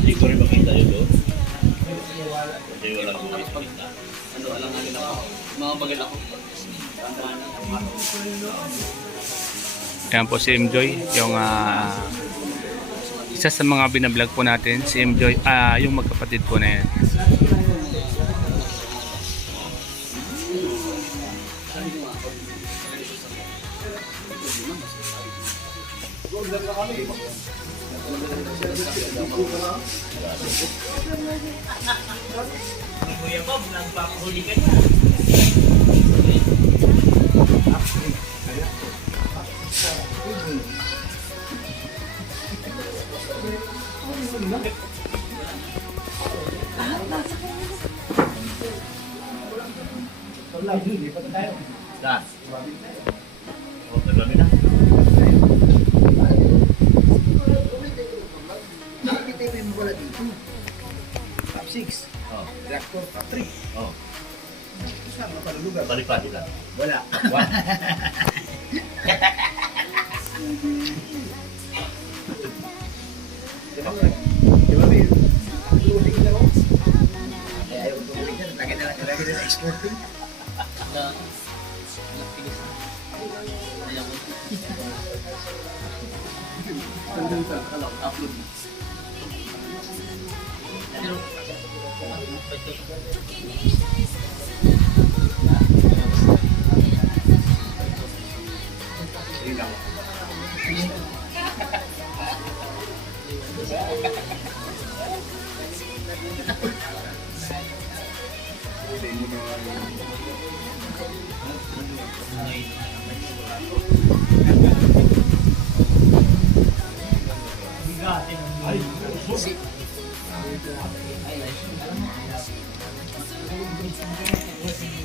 Hindi ko rin makita yun doon. Hindi walang buhay sa kita. Ano, alam nga nila ako. Mga bagal ako. Ayan po si Mjoy, yung isa sa mga binablog po natin, si Mjoy, yung magkapatid po na yan. Kuya Bob, nagpapahuli ka na. Saan? O, naglabi na. Nakikita mo yung wala dito. Top 6. Oh. Reactor, top 3. Oh. Saan na palulugan? Balik-balik lang. Wala. What? Diba ba? Diba ba yun? Tuloy na ako. Ay, ayaw ko tuloy na. Lagi na sa exporting. Nagpilis na. Ayaw ko. Upload na. Pero,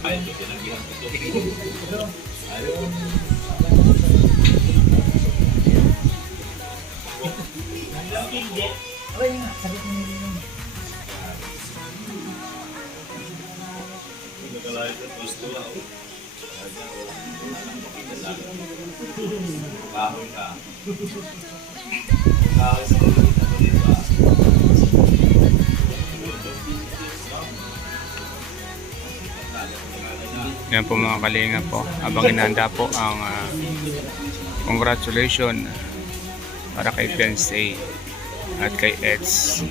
Ayun, ito pinagihan ko ito. Ayun. Okay nga, sabi ko nila yun. Nagkalayo ka, gusto lang. Kahoy ka. Kahoy sa mga kita ko dito. Yan po mga kalinga po, habang inanda po ang congratulations para kay Fiancé at kay Eds.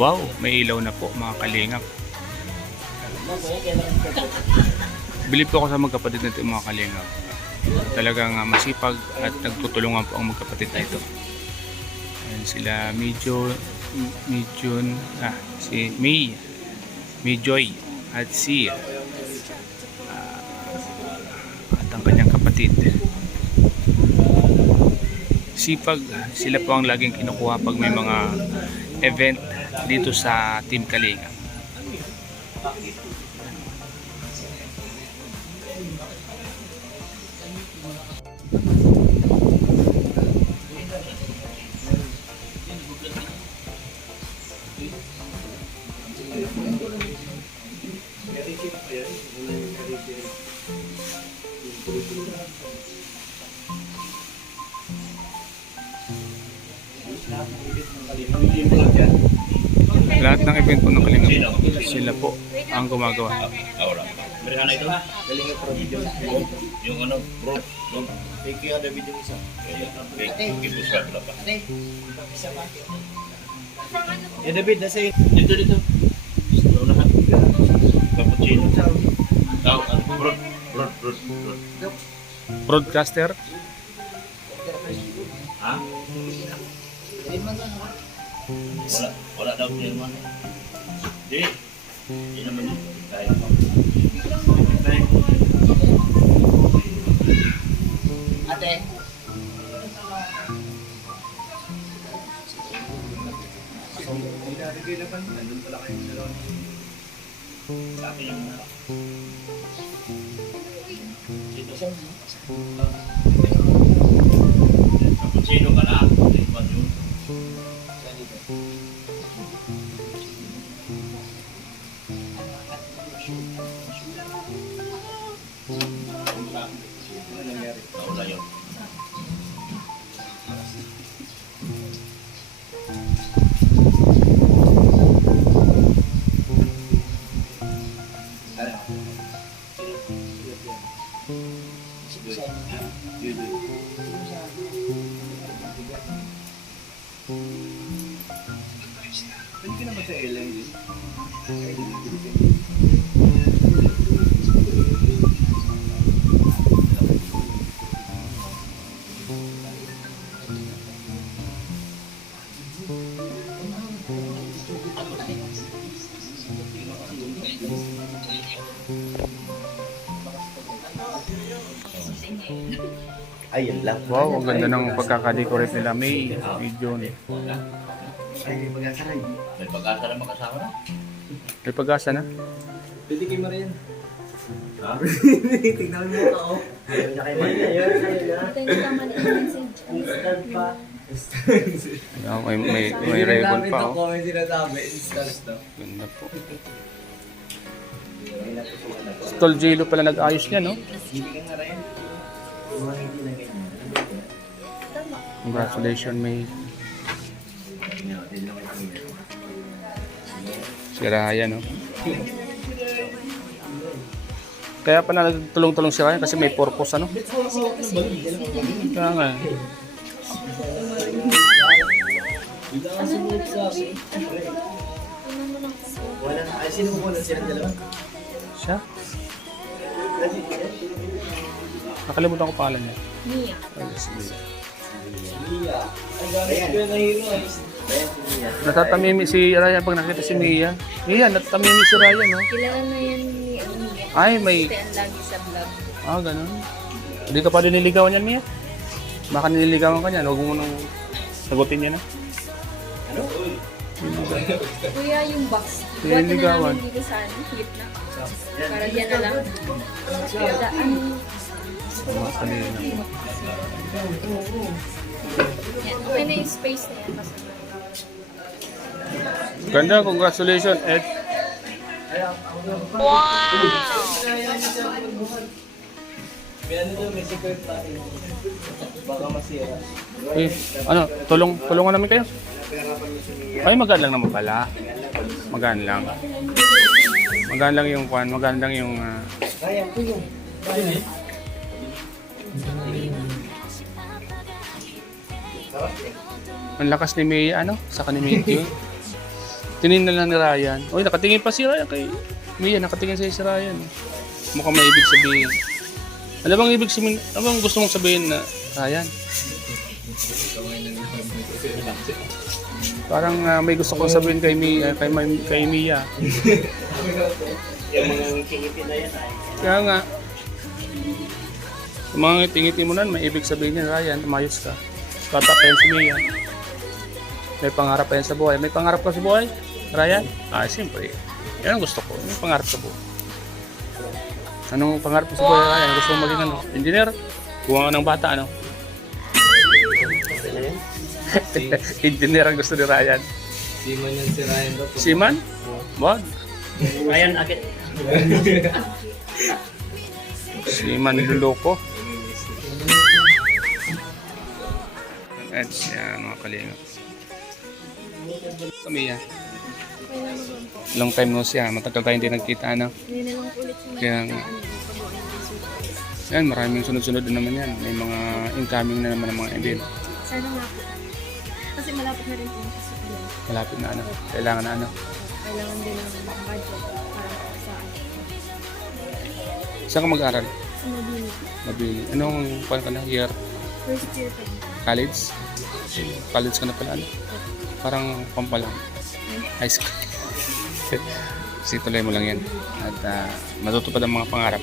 Wow, may ilaw na po mga kalingap. Bilib po ako sa magkapatid na ito mga kalingap. Talagang masipag at nagtutulungan po ang magkapatid na ito. Ayan sila si Joy at si at ang kanyang kapatid. Sipag, sila po ang laging kinukuha pag may mga event dito sa Team Kalinga. Lahat ng event po ng Kalinga, sila po ang gumagawa. Ahora. Meron na ito? Galing yung provision. Yung ano, bro. Thank you, David yung isa. Kipuswag na pa. Ate, isa pa. Eh, David, nasa yun. Dito, dito. Gusto na lahat. Cappuccino. Oh, bro. Broadcaster, Ha? Wala daw siya man. Di. Di naman yun. Kaya pa. Ate. Sabi yung dito siya. Cappuccino ka na. Di ba yun? Wala yun. Yun. Pwede ka naman sa airline din. Ayun lang. Wow, ang ganda ng pagkakadecorate nila. May video ni. Ay, may pag-asa na yun. May pag-asa na makasama na. May pag-asa na. Pwede kay Marian. Ha? Tignan mo ka, oh. Ayaw niya kay Marian. Thank you naman yung message. Instant pa. Ayan, may record pa. Oh. Comment sinasabi. Instant to. Ganda po. Tol Jilo pala nag-ayos niya, no? Hindi ka nga rin. Mga hindi na ganyan. Congratulations, may si Ryan, no? Kaya pala nagtulong-tulong si Ryan kasi may purpose, ano? Kaya nga. Wala. Ay, sino mo na silang dalawa? Siya? Nakalimutan ko pangalan niya. Mia. Ay, si Mia. Mia. Ay, gamit ko na hero. Ayan si Mia. Natatamimi si Ryan pag nakita si Mia. Mia, natatamimi si Ryan, no? Kilala na yan ni Mia. Ay, may... Kasi ang lagi sa vlog. Ah, ganun. Hindi ka pa din nililigawan yan, Mia? Baka nililigawan ka niyan. Huwag mo nang sagutin niya na. Kuya, yung box. Kaya Buhat na ligawan. namin dito sa gitna. Para yan na lang. Daan. Mga kanina. Yan. Okay na yung space na yan. Basta. Ganda, congratulations, Ed. May ano daw, may secret pa. Baka masira. Eh, ano, tulungan namin kayo. Pinahirapan niyo si Mia. Ay, magaan lang naman pala. Magaan lang. Magaan lang yung kwan, magaan lang yung... Ryan, tulong. Ryan. ang lakas ni Mia, ano? Saka ni Mia. Tinignan lang ni Ryan. Uy, nakatingin pa si Ryan kay Mia. Nakatingin sa'yo si Ryan. Mukhang may ibig sabihin. Ano bang ibig sabihin? Ano bang gusto mong sabihin na Ryan? Parang may gusto kong sabihin kay Mia. Kay Mia. Yung mga ngiti-ngiti na yan ay. Kaya nga, yung mga ngiti-ngiti mo na, may ibig sabihin niya, Ryan, umayos ka. Tatapayan si Mia. May pangarap pa yan sa buhay. May pangarap ka sa buhay, Ryan? Ah, siyempre. Yan ang gusto ko. May pangarap sa buhay. Anong pangarap mo sa buhay, Ryan? Gusto mo maging ano? Engineer? Kuha ka ng bata, ano? Engineer ang gusto ni Ryan. Siman yan si Ryan daw. Siman? Wag. Ayan, agad. Siman niloloko. At yan, mga kalingap. Kami yan. Okay na naman po. Long time no siya. Matagal tayo hindi nagkita, ano? Ngayon na lang ulit yung Kaya nga. pagawa ng surprise. Yan, maraming sunod-sunod din naman yan. May mga incoming na naman ng mga event. Sana nga po. Kasi malapit na rin po sa ano. Malapit na ano. Kailangan na ano. Kailangan din ng budget para sa Saan ka mag-aral? sa mobility. Mabili. Anong kuwan ka na? Year? First year pa. College? College ka na pala, ano? Parang pampalang. High school. Kasi tuloy mo lang yan. At matutupad ang mga pangarap.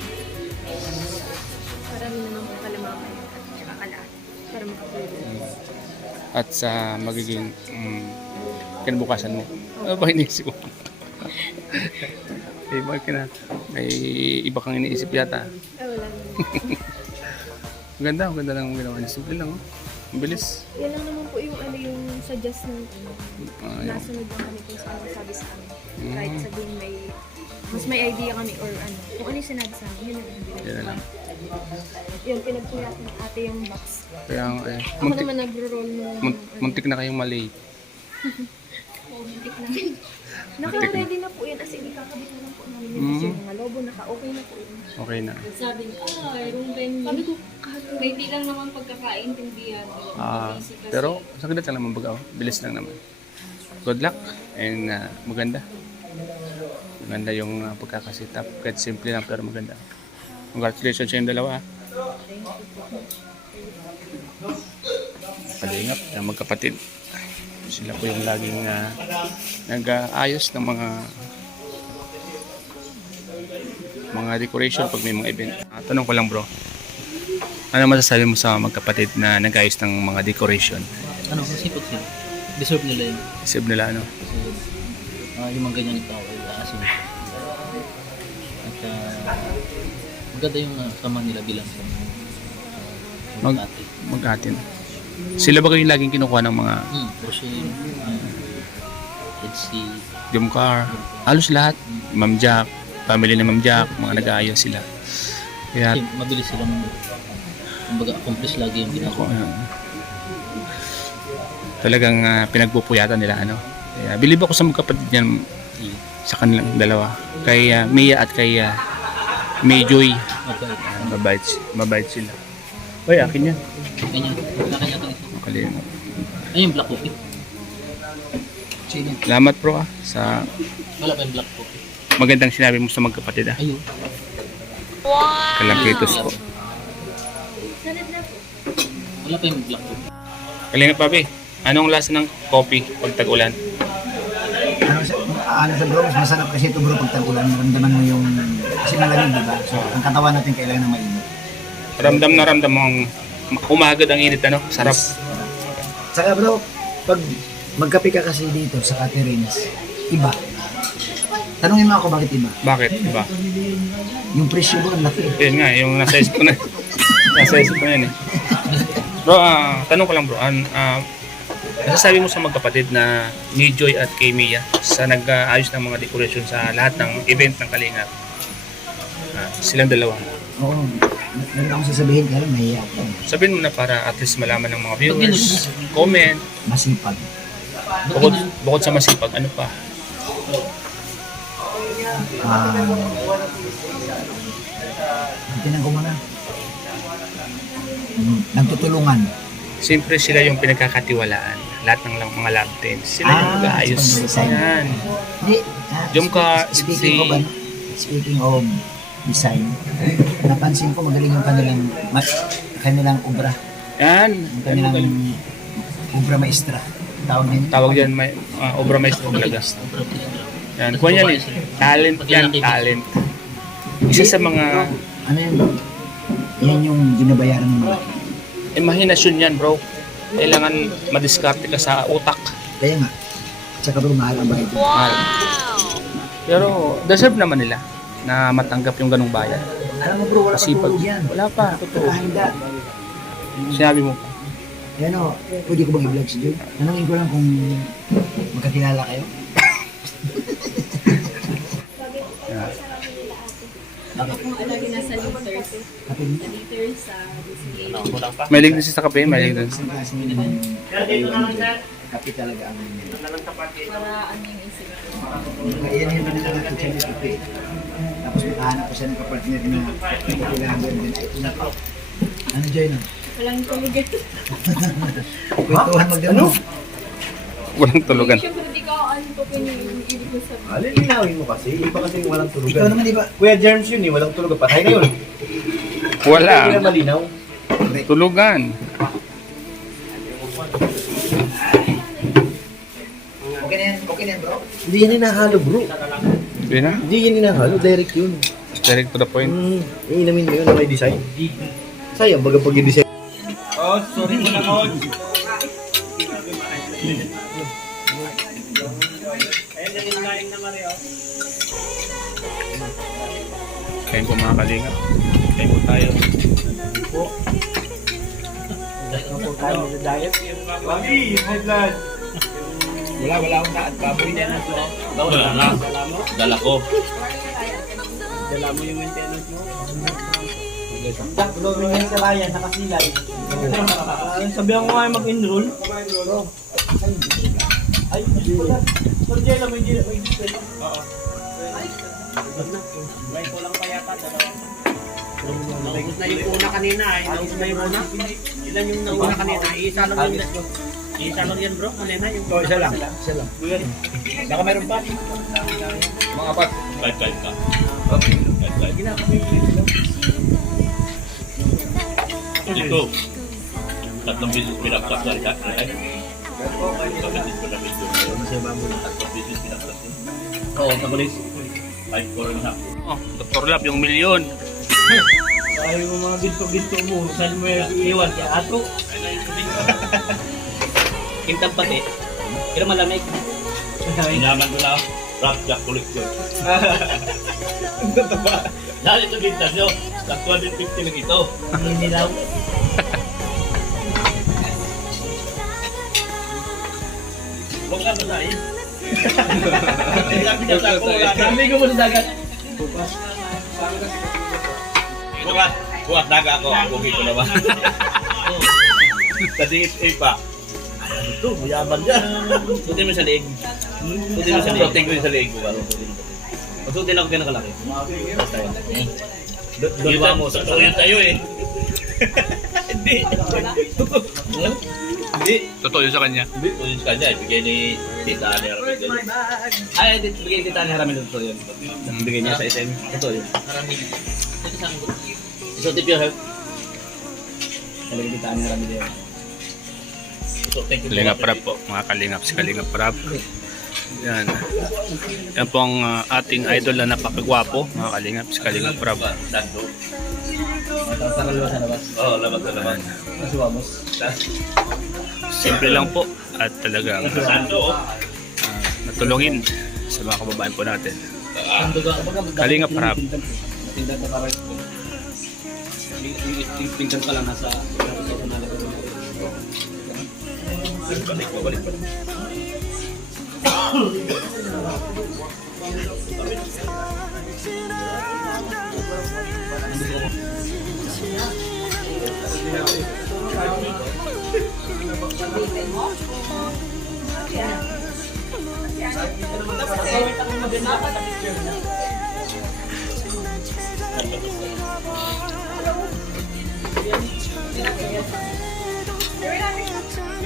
Para rin naman po kalamakan at saka kalaan. Para makapulong. At sa magiging kinabukasan mo. Ano ba iniisip mo? May iba kang iniisip yata. Ay, wala naman. Ang ganda lang ang ginawa niya. Simple lang, oh. Ang bilis. Yan lang naman po yung ano yung suggest ng ano. Yun. Nasunod lang kami kung saan sabi sa amin. Kahit sabihin mas may idea kami or ano. Kung ano yung sinabi sa amin, yun ang Yan na lang. Yun, pinagpulat ng ate yung box. Kaya Ako naman nagro-roll nung... muntik na kayong mali. Muntik na. Naka-ready na po yan. As in, ikakabit na lang po namin Tapos yung mga lobo, naka-okay na po yun. Okay na. Sabi niya, room venue. Sabi ko, may di lang naman pagkakaintindihan. Pero saglit lang naman baga. Bilis lang naman. Good luck and maganda. Maganda yung pagkakasit up. Kahit simple lang pero maganda. Congratulations sa yung dalawa. Kalingap na magkapatid. Sila po yung laging nag-aayos ng mga decoration pag may mga event. Tanong ko lang bro, ano masasabi mo sa magkapatid na nag-ayos ng mga decoration? Ano, masipag sila. Deserve nila yun. Isip nila ano? Kasi yung mga ganyan tao ay aasin. At maganda yung sama nila bilang mag-ate. Mag-atin. Sila ba kayong laging kinukuha ng mga Rosin, Etsy, Jumcar? Halos lahat. Ma'am Jack, family ni Ma'am Jack, mga nag-aayos sila. Kaya kasi mabilis silang kumbaga accomplish lagi yung ginagawa. Talagang pinagpupuyatan nila ano. Kaya believe ako sa magkapatid niyan sa kanilang dalawa. Kay Mia at kay May Joy. Mabait sila. Oy, akin yan. Ganyan. Kanya ka ito. Kalingap. Ay, yung black cookie. Salamat bro sa Wala pa yung black cookie. magandang sinabi mo sa magkapatid Ayun. Kalampitos po. Wala pa yung black cookie. Kalingap papi, anong lasa ng coffee pag tag-ulan? Ano sa bro, mas masarap kasi ito bro pag tag-ulan. Maramdaman mo yung, kasi malamig diba? So, ang katawan natin kailangan ng mainit. Ramdam mo ang umagad ang init ano? Sarap. Saka bro, pag magkape ka kasi dito sa Caterines, iba. Tanungin mo ako bakit iba? Bakit? Diba? Yung presyo bro, ang laki. Yun nga, yung nasa isip ko na. Nasa isip ko na yun eh. Bro, tanong ko lang bro, masasabi mo sa magkapatid na ni Joy at kay Mia sa nag-ayos ng mga decoration sa lahat ng event ng Kalingap? Silang dalawa. Oo, meron akong sasabihin kaya lang nahiya ako. Sabihin mo na para at least malaman ng mga viewers, comment, Masipag. bukod sa masipag, ano pa? Tinan ko muna. Nagtutulungan. Siyempre sila yung pinagkakatiwalaan. Lahat ng mga lab teams. Sila yung mag-aayos. design. Yan. Hindi. Speaking Speaking of design, napansin ko magaling yung kanilang obra. Yan. Yung kanilang obra maestra. Tawag din. Tawag yan, may obra maestro talaga. Yan. Kuha yan eh. Talent yan. Talent. Isa sa mga Ano yan bro? Yan yung ginabayaran ng malaki. imahinasyon yan bro. Kailangan madiskarte ka sa utak. Kaya nga. Tsaka bro, mahal ang bayad. Mahal. Pero deserve naman nila na matanggap yung ganung bayad. Alam mo bro, wala pa Masipag. tulog yan. Wala pa. Totoo. Kakahanda. Sinabi mo pa. Yan o, pwede ko bang i-vlog si Joy? Tanungin ko lang kung magkakilala kayo. Bakit mo alagi nasa liters? Kapag Liters sa display. May lignas sa kape, may lignas. kape talaga ang Para ano yung isip. Yan yung nalalato siya ng kape. Tapos makahanap ko siya ng kapartner na kailangan din. Ay, ito na po. Ano Joy na? Walang tulugan. Kwentuhan magdano. Walang tulugan. Siyempre, di ko ano po yung ibig ko sabihin. Lilinawin mo kasi, iba kasi yung walang Ikaw tulugan. naman di ba? Kuya Germs yun eh, walang tulugan. Patay na yun. Hindi Wala. na malinaw. Tulugan. Okay na yan, bro. Hindi yan hinahalo bro. Hindi na. Hindi yan hinahalo, direct yun. Direct to the point. Iinamin mo yun na may design. Sayang, baga pag i-design. Oh, sorry mo na, Od. Ayan, ganyan galing na Mario. Kain po mga kalinga. Kain po tayo. Mami, my blood. Wala na. Dala ko. Dala mo yung maintenance mo. Tulogin yan sa Ryan, nakasilay. Sabihan ko nga mag-enroll. Ay, Sir Jello, may display. Oo. May kulang pa yata. Naubos na yung una kanina. Naubos na yung una. Ilan yung nauna kanina? Isa lang yun. Isa lang yan bro. Kanina yung Isa lang. Baka mayroon pa. Mga apat. Kahit ka. Kahit. Ito. Tatlong bisis pinaktas na rin. Kapitis ko na medyo. Tatlong bisis pinaktas yun. Oo, sa polis. 5-4.5. Oh, Dr. Lab, yung milyon. Ay, yung mga ginto-ginto mo. Saan mo yung iiwan? Kaya ato. Kintang pati. Pero malamig. Inaman ko na. Rock Jack Collection. Dahil ito gintas nyo. Sa 250 lang ito. Hindi daw. Huwag ka na eh. Ilang pinasa ko. Dami ko mo sa dagat. Bukas naga ako. Buki ko naman. Sa DSA pa. Ito, mayaman dyan. Sutin mo sa leeg. Sutin mo sa leeg. Protect ko yung sa leg ko. Sutin ako ganun kalaki. Basta yun. Iba mo, sa tuyo tayo eh. Hindi. Hindi. Totoo yun sa kanya. Hindi. Tuyo sa kanya. Ibigay ni Tita ni Aramid. Ay, bigay kita ni Haramin totoo yun. Bigay niya sa SM. Totoo yun. So, tip your help. Bigay kita ni Haramin yun. So, thank you. Kalingap Rab po, mga kalingap, si Kalingap Rab. Yan. Yan po ang ating idol na napakagwapo, mga kalingap, si Kalingap Rab. Sando. Para luwas sa labas. Oo, labas na labas. Masuwamos. Simple lang po at talagang Sando, oh. natulungin sa mga kababayan po natin. Kalingap Rab. Tindan ka para pintan ka lang nasa Balik.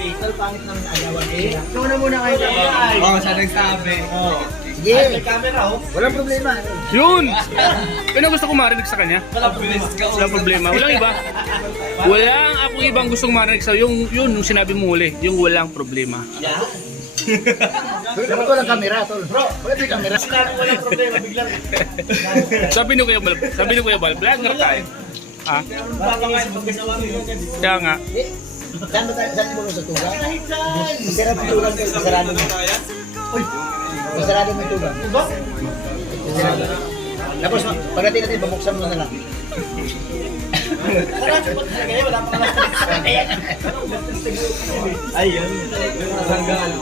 Ito, pangit naman ayawan eh. Ikaw na muna kayo. Oo, siya nagsabi. Sige. May camera oh. Walang problema. Yun! Pero gusto ko marinig sa kanya. Walang problema. Walang iba. Walang akong ibang gustong marinig sa yun yung sinabi mo uli. Yung walang problema. Dapat walang camera, tol. Bro, wala yung camera. Walang problema, biglang. Sabi ni Kuya Bal, vlogger tayo. Ah, Papangayin pag ginawa mo yun. kaya nga. Saan ba tayo? Saan mo sa tugang? Masarap yung tugang ko. Masarado mo. Uy! Masarado mo yung tugang. Masarado. Tapos, pagdating natin, babuksan mo na lang. Ayun. Hanggang